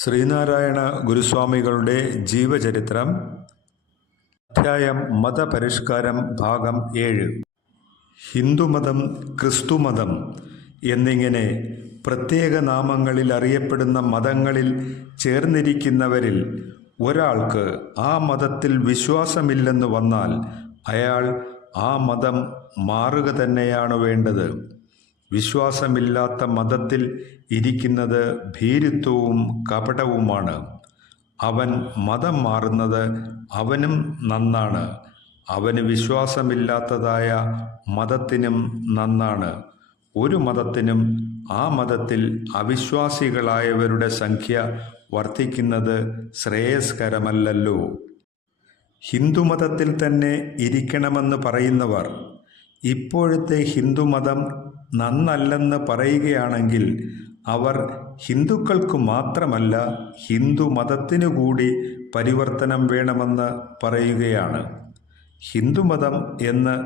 ശ്രീനാരായണ ഗുരുസ്വാമികളുടെ ജീവചരിത്രം അധ്യായം മതപരിഷ്കാരം ഭാഗം ഏഴ്. ഹിന്ദുമതം ക്രിസ്തുമതം എന്നിങ്ങനെ പ്രത്യേക നാമങ്ങളിൽ അറിയപ്പെടുന്ന മതങ്ങളിൽ ചേർന്നിരിക്കുന്നവരിൽ ഒരാൾക്ക് ആ മതത്തിൽ വിശ്വാസമില്ലെന്ന് വന്നാൽ അയാൾ ആ മതം മാറുക തന്നെയാണ് വേണ്ടത്. വിശ്വാസമില്ലാത്ത മതത്തിൽ ഇരിക്കുന്നത് ഭീരുത്വവും കപടവുമാണ്. അവൻ മതം മാറുന്നത് അവനും നന്നാണ്. അവന് വിശ്വാസമില്ലാത്തതായ മതത്തിനും നന്നാണ്. ഒരു മതത്തിനും ആ മതത്തിൽ അവിശ്വാസികളായവരുടെ സംഖ്യ വർദ്ധിക്കുന്നത് ശ്രേയസ്കരമല്ലല്ലോ. ഹിന്ദുമതത്തിൽ തന്നെ ഇരിക്കണമെന്ന് പറയുന്നവർ ഇപ്പോഴത്തെ ഹിന്ദുമതം നന്നല്ലെന്ന് പറയുകയാണെങ്കിൽ അവർ ഹിന്ദുക്കൾക്ക് മാത്രമല്ല ഹിന്ദു മതത്തിനു കൂടി പരിവർത്തനം വേണമെന്ന് പറയുകയാണ്. ഹിന്ദുമതം എന്ന്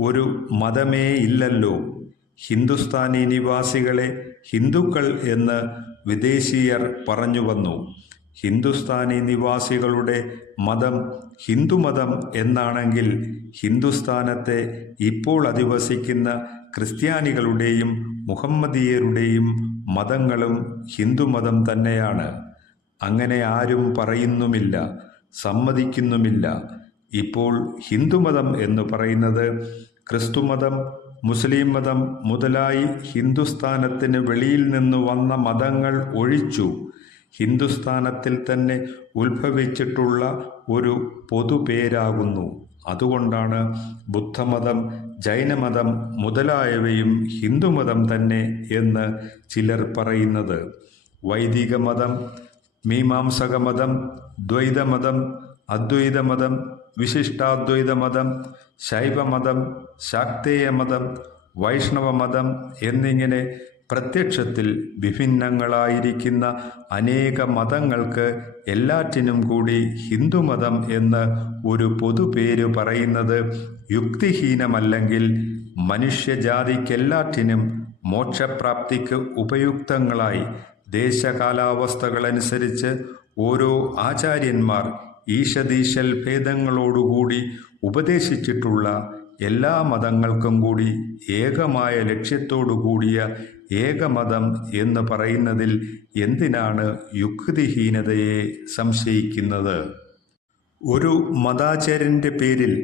ഒരു മതമേ ഇല്ലല്ലോ. ഹിന്ദുസ്ഥാനി നിവാസികളെ ഹിന്ദുക്കൾ എന്ന് വിദേശീയർ പറഞ്ഞു വന്നു. ഹിന്ദുസ്ഥാനി നിവാസികളുടെ മതം ഹിന്ദുമതം എന്നാണെങ്കിൽ ഹിന്ദുസ്ഥാനത്തെ ഇപ്പോൾ അധിവസിക്കുന്ന ക്രിസ്ത്യാനികളുടെയും മുഹമ്മദീയരുടെയും മതങ്ങളും ഹിന്ദുമതം തന്നെയാണ്. അങ്ങനെ ആരും പറയുന്നുമില്ല സമ്മതിക്കുന്നുമില്ല. ഇപ്പോൾ ഹിന്ദുമതം എന്ന് പറയുന്നത് ക്രിസ്തുമതം മുസ്ലിം മതം മുതലായി ഹിന്ദുസ്ഥാനത്തിന് വെളിയിൽ നിന്ന് വന്ന മതങ്ങൾ ഒഴിച്ചു. ഹിന്ദുസ്ഥാനത്തിൽ തന്നെ ഉത്ഭവിച്ചിട്ടുള്ള ഒരു പൊതുപേരാകുന്നു. അതുകൊണ്ടാണ് ബുദ്ധമതം ജൈനമതം മുതലായവയും ഹിന്ദുമതം തന്നെ എന്ന് ചിലർ പറയുന്നത്. വൈദിക മതം മീമാംസക മതം ദ്വൈതമതം അദ്വൈതമതം വിശിഷ്ടാദ്വൈതമതം ശൈവമതം ശാക്തേയ മതം വൈഷ്ണവ മതം എന്നിങ്ങനെ പ്രത്യക്ഷത്തിൽ വിഭിന്നങ്ങളായിരിക്കുന്ന അനേക മതങ്ങൾക്ക് എല്ലാറ്റിനും കൂടി ഹിന്ദുമതം എന്ന് ഒരു പൊതുപേര് പറയുന്നത് യുക്തിഹീനമല്ലെങ്കിൽ മനുഷ്യജാതിക്കെല്ലാറ്റിനും മോക്ഷപ്രാപ്തിക്ക് ഉപയുക്തങ്ങളായി ദേശകാലാവസ്ഥകളനുസരിച്ച് ഓരോ ആചാര്യന്മാർ ഈശദീശൽ ഭേദങ്ങളോടുകൂടി ഉപദേശിച്ചിട്ടുള്ള എല്ലാ മതങ്ങൾക്കും കൂടി ഏകമായ ലക്ഷ്യത്തോടു കൂടിയ ഏകമതം എന്ന് പറയുന്നതിൽ എന്തിനാണ് യുക്തിഹീനതയെ സംശയിക്കുന്നത്? ഒരു മതാചാര്യന്റെ പേരിൽ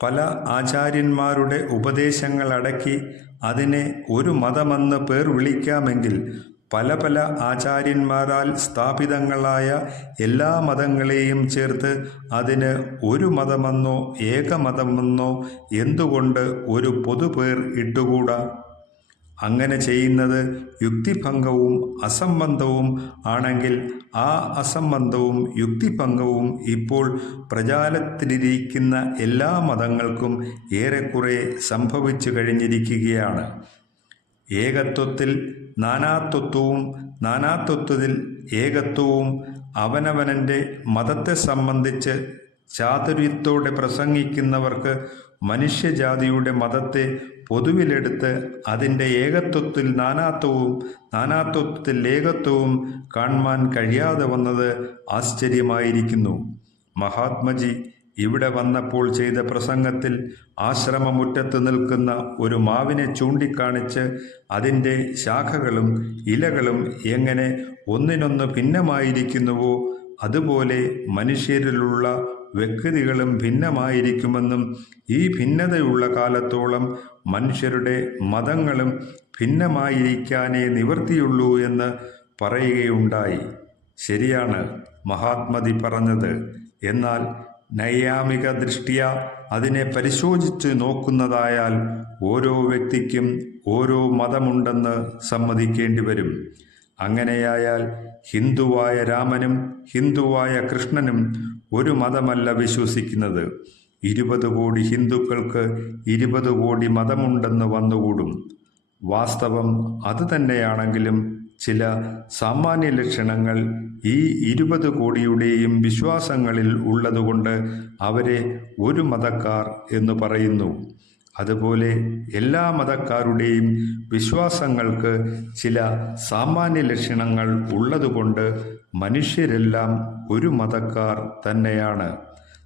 പല ആചാര്യന്മാരുടെ ഉപദേശങ്ങൾ അടക്കി അതിനെ ഒരു മതമെന്ന് പേർ വിളിക്കാമെങ്കിൽ പല പല ആചാര്യന്മാരാൽ സ്ഥാപിതങ്ങളായ എല്ലാ മതങ്ങളെയും ചേർത്ത് അതിന് ഒരു മതമെന്നോ ഏകമതമെന്നോ എന്തുകൊണ്ട് ഒരു പൊതുപേർ ഇട്ടുകൂടാ? അങ്ങനെ ചെയ്യുന്നത് യുക്തിഭംഗവും അസംബന്ധവും ആണെങ്കിൽ ആ അസംബന്ധവും യുക്തിഭംഗവും ഇപ്പോൾ പ്രചാരത്തിലിരിക്കുന്ന എല്ലാ മതങ്ങൾക്കും ഏറെക്കുറെ സംഭവിച്ചു കഴിഞ്ഞിരിക്കുകയാണ്. ഏകത്വത്തിൽ നാനാത്വത്വവും നാനാത്വത്വത്തിൽ ഏകത്വവും അവനവനന്റെ മതത്തെ സംബന്ധിച്ച് ചാതുര്യത്തോടെ പ്രസംഗിക്കുന്നവർക്ക് മനുഷ്യജാതിയുടെ മതത്തെ പൊതുവിലെടുത്ത് അതിന്റെ ഏകത്വത്തിൽ നാനാത്വവും നാനാത്വത്തിൽ ഏകത്വവും കാണുവാൻ കഴിയാതെ വന്നത് ആശ്ചര്യമായിരിക്കുന്നു. മഹാത്മജി ഇവിടെ വന്നപ്പോൾ ചെയ്ത പ്രസംഗത്തിൽ ആശ്രമമുറ്റത്ത് നിൽക്കുന്ന ഒരു മാവിനെ ചൂണ്ടിക്കാണിച്ച് അതിന്റെ ശാഖകളും ഇലകളും എങ്ങനെ ഒന്നിനൊന്ന് ഭിന്നമായിരിക്കുന്നുവോ അതുപോലെ മനുഷ്യരിലുള്ള വ്യക്തികളും ഭിന്നമായിരിക്കുമെന്നും ഈ ഭിന്നതയുള്ള കാലത്തോളം മനുഷ്യരുടെ മതങ്ങളും ഭിന്നമായിരിക്കാനേ നിവൃത്തിയുള്ളൂ എന്ന് പറയുകയുണ്ടായി. ശരിയാണ് മഹാത്മതി പറഞ്ഞത്. എന്നാൽ നൈയാമിക ദൃഷ്ടിയ അതിനെ പരിശോധിച്ച് നോക്കുന്നതായാൽ ഓരോ വ്യക്തിക്കും ഓരോ മതമുണ്ടെന്ന് സമ്മതിക്കേണ്ടി വരും. അങ്ങനെയായാൽ ഹിന്ദുവായ രാമനും ഹിന്ദുവായ കൃഷ്ണനും ഒരു മതമല്ല വിശ്വസിക്കുന്നത്. ഇരുപത് കോടി ഹിന്ദുക്കൾക്ക് ഇരുപത് കോടി മതമുണ്ടെന്ന് വന്നുകൂടും. വാസ്തവം അത് തന്നെയാണെങ്കിലും ചില സാമാന്യ ലക്ഷണങ്ങൾ ഈ ഇരുപത് കോടിയുടെയും വിശ്വാസങ്ങളിൽ ഉള്ളതുകൊണ്ട് അവരെ ഒരു മതക്കാർ എന്ന് പറയുന്നു. അതുപോലെ എല്ലാ മതക്കാരുടെയും വിശ്വാസങ്ങൾക്ക് ചില സാമാന്യ ലക്ഷണങ്ങൾ ഉള്ളതുകൊണ്ട് മനുഷ്യരെല്ലാം ഒരു മതക്കാർ തന്നെയാണ്.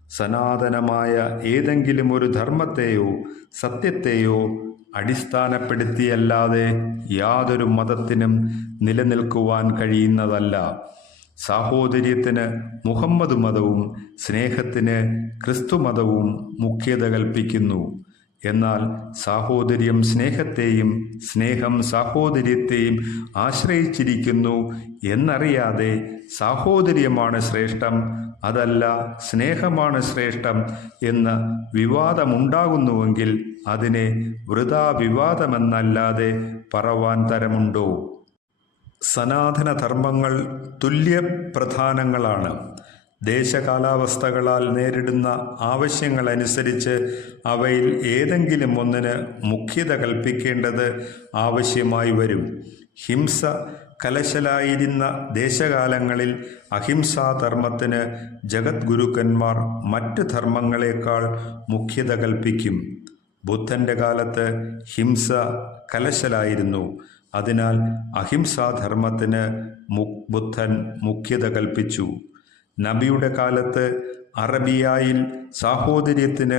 സനാതനമായ ഏതെങ്കിലും ഒരു ധർമ്മത്തെയോ സത്യത്തെയോ അടിസ്ഥാനപ്പെടുത്തിയല്ലാതെ യാതൊരു മതത്തിനും നിലനിൽക്കുവാൻ കഴിയുന്നതല്ല. സാഹോദര്യത്തിന് മുഹമ്മദ് മതവും സ്നേഹത്തിന് ക്രിസ്തു മതവും മുഖ്യത കൽപ്പിക്കുന്നു. എന്നാൽ സാഹോദര്യം സ്നേഹത്തെയും സ്നേഹം സാഹോദര്യത്തെയും ആശ്രയിച്ചിരിക്കുന്നു എന്നറിയാതെ സാഹോദര്യമാണ് ശ്രേഷ്ഠം അതല്ല സ്നേഹമാണ് ശ്രേഷ്ഠം എന്ന് വിവാദമുണ്ടാകുന്നുവെങ്കിൽ അതിനെ വൃതാ വിവാദമെന്നല്ലാതെ പറവാൻ തരമുണ്ടോ? സനാതനധർമ്മങ്ങൾ തുല്യപ്രധാനങ്ങളാണ്. ദേശകാലാവസ്ഥകളാൽ നേരിടുന്ന ആവശ്യങ്ങളനുസരിച്ച് അവയിൽ ഏതെങ്കിലും ഒന്നിന് മുഖ്യത കൽപ്പിക്കേണ്ടത് ആവശ്യമായി വരും. ഹിംസ കലശലായിരുന്ന ദേശകാലങ്ങളിൽ അഹിംസാധർമ്മത്തിന് ജഗദ്ഗുരുക്കന്മാർ മറ്റ് ധർമ്മങ്ങളെക്കാൾ മുഖ്യത കൽപ്പിക്കും. ബുദ്ധന്റെ കാലത്ത് ഹിംസ കലശലായിരുന്നു. അതിനാൽ അഹിംസാധർമ്മത്തിന് ബുദ്ധൻ മുഖ്യത കൽപ്പിച്ചു. നബിയുടെ കാലത്ത് അറബിയായിൽ സാഹോദര്യത്തിന്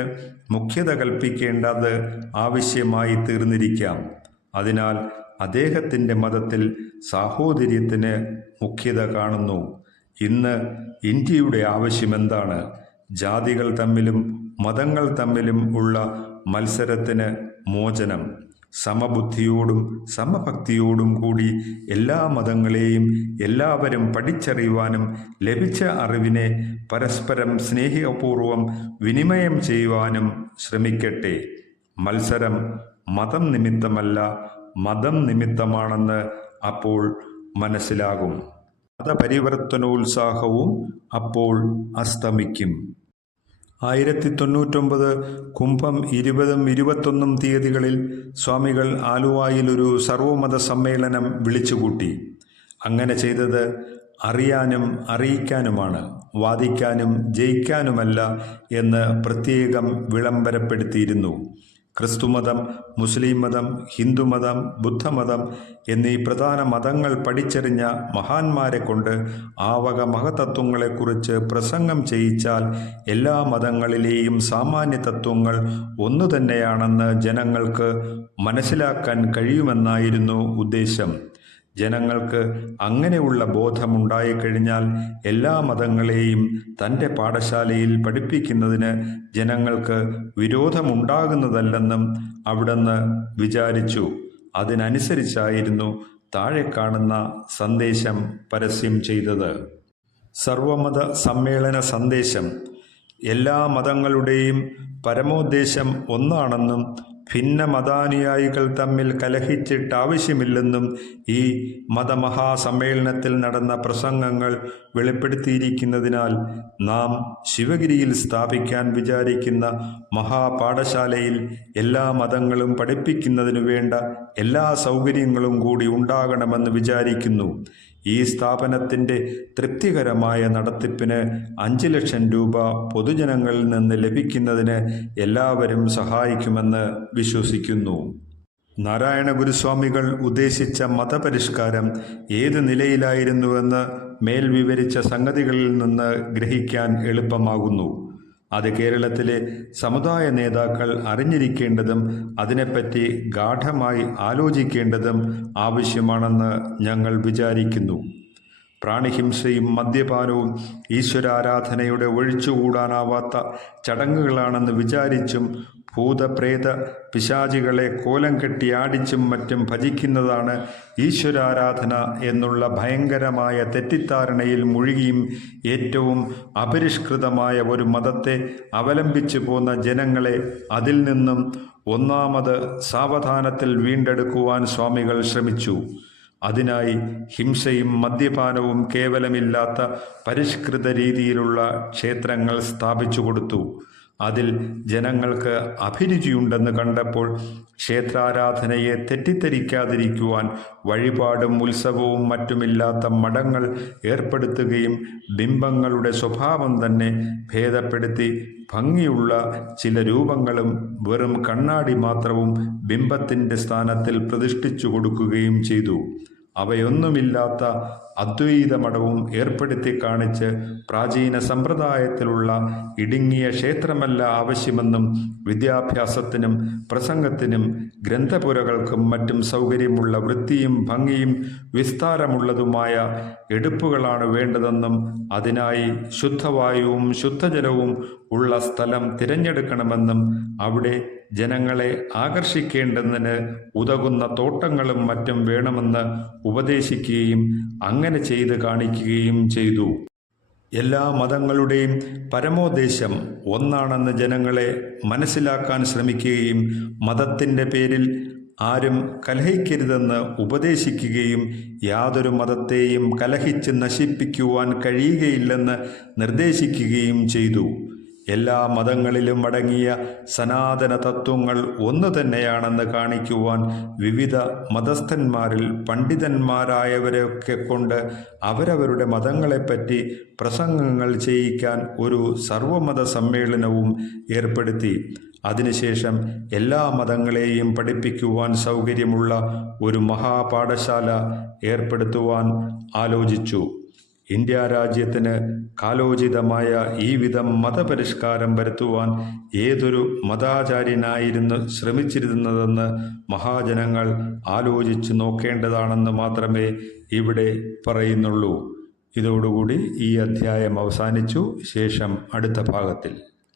മുഖ്യത കൽപ്പിക്കേണ്ടത് ആവശ്യമായി തീർന്നിരിക്കാം. അതിനാൽ അദ്ദേഹത്തിന്റെ മതത്തിൽ സാഹോദര്യത്തിന് മുഖ്യത കാണുന്നു. ഇന്ന് ഇന്ത്യയുടെ ആവശ്യമെന്താണ് ജാതികൾ തമ്മിലും മതങ്ങൾ തമ്മിലും ഉള്ള മത്സരത്തിന് മോചനം. സമബുദ്ധിയോടും സമഭക്തിയോടും കൂടി എല്ലാ മതങ്ങളെയും എല്ലാവരും പഠിച്ചറിയുവാനും ലഭിച്ച അറിവിനെ പരസ്പരം സ്നേഹപൂർവം വിനിമയം ചെയ്യുവാനും ശ്രമിക്കട്ടെ. മത്സരം മതം നിമിത്തമല്ല മതം നിമിത്തമാണെന്ന് അപ്പോൾ മനസ്സിലാകും. മതപരിവർത്തനോത്സാഹവും അപ്പോൾ അസ്തമിക്കും. ആയിരത്തി തൊണ്ണൂറ്റൊമ്പത് കുംഭം ഇരുപതും ഇരുപത്തൊന്നും തീയതികളിൽ സ്വാമികൾ ആലുവായിൽ ഒരു സർവമത സമ്മേളനം വിളിച്ചുകൂട്ടി. അങ്ങനെ ചെയ്തത് അറിയാനും അറിയിക്കാനുമാണ് വാദിക്കാനും ജയിക്കാനുമല്ല എന്ന് പ്രത്യേകം വിളംബരപ്പെടുത്തിയിരുന്നു. ക്രിസ്തുമതം മുസ്ലിം മതം ഹിന്ദുമതം ബുദ്ധമതം എന്നീ പ്രധാന മതങ്ങൾ പഠിച്ചെറിഞ്ഞ മഹാന്മാരെ കൊണ്ട് ആവക മഹതത്വങ്ങളെക്കുറിച്ച് പ്രസംഗം ചെയ്യിച്ചാൽ എല്ലാ മതങ്ങളിലെയും സാമാന്യ തത്വങ്ങൾ ഒന്നു തന്നെയാണെന്ന് ജനങ്ങൾക്ക് മനസ്സിലാക്കാൻ കഴിയുമെന്നായിരുന്നു ഉദ്ദേശം. ജനങ്ങൾക്ക് അങ്ങനെയുള്ള ബോധമുണ്ടായിക്കഴിഞ്ഞാൽ എല്ലാ മതങ്ങളെയും തന്റെ പാഠശാലയിൽ പഠിപ്പിക്കുന്നതിന് ജനങ്ങൾക്ക് വിരോധമുണ്ടാകുന്നതല്ലെന്നും അവിടുന്ന് വിചാരിച്ചു. അതിനനുസരിച്ചായിരുന്നു താഴെ കാണുന്ന സന്ദേശം പരസ്യം ചെയ്തത്. സർവമത സമ്മേളന സന്ദേശം. എല്ലാ മതങ്ങളുടെയും പരമോദ്ദേശം ഒന്നാണെന്നും ഭിന്ന മതാനുയായികൾ തമ്മിൽ കലഹിച്ചിട്ട് ആവശ്യമില്ലെന്നും ഈ മതമഹാസമ്മേളനത്തിൽ നടന്ന പ്രസംഗങ്ങൾ വെളിപ്പെടുത്തിയിരിക്കുന്നതിനാൽ നാം ശിവഗിരിയിൽ സ്ഥാപിക്കാൻ വിചാരിക്കുന്ന മഹാപാഠശാലയിൽ എല്ലാ മതങ്ങളും പഠിപ്പിക്കുന്നതിനു വേണ്ട എല്ലാ സൗകര്യങ്ങളും കൂടി ഉണ്ടാകണമെന്ന് വിചാരിക്കുന്നു. ഈ സ്ഥാപനത്തിന്റെ തൃപ്തികരമായ നടത്തിപ്പിന് അഞ്ച് ലക്ഷം രൂപ പൊതുജനങ്ങളിൽ നിന്ന് ലഭിക്കുന്നതിന് എല്ലാവരും സഹായിക്കുമെന്ന് വിശ്വസിക്കുന്നു. നാരായണ ഗുരുസ്വാമികൾ ഉദ്ദേശിച്ച മതപരിഷ്കാരം ഏത് നിലയിലായിരുന്നുവെന്ന് മേൽ വിവരിച്ച സംഗതികളിൽ നിന്ന് ഗ്രഹിക്കാൻ എളുപ്പമാകുന്നു. അത് കേരളത്തിലെ സമുദായ നേതാക്കൾ അറിഞ്ഞിരിക്കേണ്ടതും അതിനെപ്പറ്റി ഗാഠമായി ആലോചിക്കേണ്ടതും ആവശ്യമാണെന്ന് ഞങ്ങൾ വിചാരിക്കുന്നു. പ്രാണിഹിംസയും മദ്യപാനവും ഈശ്വരാരാധനയുടെ ഒഴിച്ചുകൂടാനാവാത്ത ചടങ്ങുകളാണെന്ന് വിചാരിച്ചും ഭൂതപ്രേത പിശാചികളെ കോലം കെട്ടി ആടിച്ചും മറ്റും ഭജിക്കുന്നതാണ് ഈശ്വരാരാധന എന്നുള്ള ഭയങ്കരമായ തെറ്റിദ്ധാരണയിൽ മുഴുകിയും ഏറ്റവും അപരിഷ്കൃതമായ ഒരു മതത്തെ അവലംബിച്ചു പോന്ന ജനങ്ങളെ അതിൽ നിന്നും ഒന്നാമത് സാവധാനത്തിൽ വീണ്ടെടുക്കുവാൻ സ്വാമികൾ ശ്രമിച്ചു. അതിനായി ഹിംസയും മദ്യപാനവും കേവലമില്ലാത്ത പരിഷ്കൃത രീതിയിലുള്ള ക്ഷേത്രങ്ങൾ സ്ഥാപിച്ചു കൊടുത്തു. അതിൽ ജനങ്ങൾക്ക് അഭിരുചിയുണ്ടെന്ന് കണ്ടപ്പോൾ ക്ഷേത്രാരാധനയെ തെറ്റിദ്ധരിക്കാതിരിക്കുവാൻ വഴിപാടും ഉത്സവവും മറ്റുമില്ലാത്ത മഠങ്ങൾ ഏർപ്പെടുത്തുകയും ബിംബങ്ങളുടെ സ്വഭാവം തന്നെ ഭേദപ്പെടുത്തി ഭംഗിയുള്ള ചില രൂപങ്ങളും വെറും കണ്ണാടി മാത്രവും ബിംബത്തിന്റെ സ്ഥാനത്തിൽ പ്രതിഷ്ഠിച്ചു കൊടുക്കുകയും ചെയ്തു. അവയൊന്നുമില്ലാത്ത അദ്വൈത മഠവും ഏർപ്പെടുത്തി കാണിച്ച് പ്രാചീന സമ്പ്രദായത്തിലുള്ള ഇടുങ്ങിയ ക്ഷേത്രമല്ല ആവശ്യമെന്നും വിദ്യാഭ്യാസത്തിനും പ്രസംഗത്തിനും ഗ്രന്ഥപുരകൾക്കും മറ്റും സൗകര്യമുള്ള വൃത്തിയും ഭംഗിയും വിസ്താരമുള്ളതുമായ എടുപ്പുകളാണ് വേണ്ടതെന്നും അതിനായി ശുദ്ധവായുവും ശുദ്ധജലവും ഉള്ള സ്ഥലം തിരഞ്ഞെടുക്കണമെന്നും അവിടെ ജനങ്ങളെ ആകർഷിക്കേണ്ടതിന് ഉതകുന്ന തോട്ടങ്ങളും മറ്റും വേണമെന്ന് ഉപദേശിക്കുകയും അങ്ങനെ ചെയ്ത് കാണിക്കുകയും ചെയ്തു. എല്ലാ മതങ്ങളുടെയും പരമോദ്ദേശം ഒന്നാണെന്ന് ജനങ്ങളെ മനസ്സിലാക്കാൻ ശ്രമിക്കുകയും മതത്തിന്റെ പേരിൽ ആരും കലഹിക്കരുതെന്ന് ഉപദേശിക്കുകയും യാതൊരു മതത്തെയും കലഹിച്ച് നശിപ്പിക്കുവാൻ കഴിയുകയില്ലെന്ന് നിർദ്ദേശിക്കുകയും ചെയ്തു. എല്ലാ മതങ്ങളിലും അടങ്ങിയ സനാതന തത്വങ്ങൾ ഒന്ന് തന്നെയാണെന്ന് കാണിക്കുവാൻ വിവിധ മതസ്ഥന്മാരിൽ പണ്ഡിതന്മാരായവരെയൊക്കെ കൊണ്ട് അവരവരുടെ മതങ്ങളെപ്പറ്റി പ്രസംഗങ്ങൾ ചെയ്യിക്കാൻ ഒരു സർവമത സമ്മേളനവും ഏർപ്പെടുത്തി. അതിനുശേഷം എല്ലാ മതങ്ങളെയും പഠിപ്പിക്കുവാൻ സൗകര്യമുള്ള ഒരു മഹാപാഠശാല ഏർപ്പെടുത്തുവാൻ ആലോചിച്ചു. ഇന്ത്യ രാജ്യത്തിന് കാലോചിതമായ ഈ വിധം മതപരിഷ്കാരം വരുത്തുവാൻ ഏതൊരു മതാചാര്യനായിരുന്നു ശ്രമിച്ചിരുന്നതെന്ന് മഹാജനങ്ങൾ ആലോചിച്ചു നോക്കേണ്ടതാണെന്ന് മാത്രമേ ഇവിടെ പറയുന്നുള്ളൂ. ഇതോടുകൂടി ഈ അധ്യായം അവസാനിച്ചു. ശേഷം അടുത്ത ഭാഗത്തിൽ.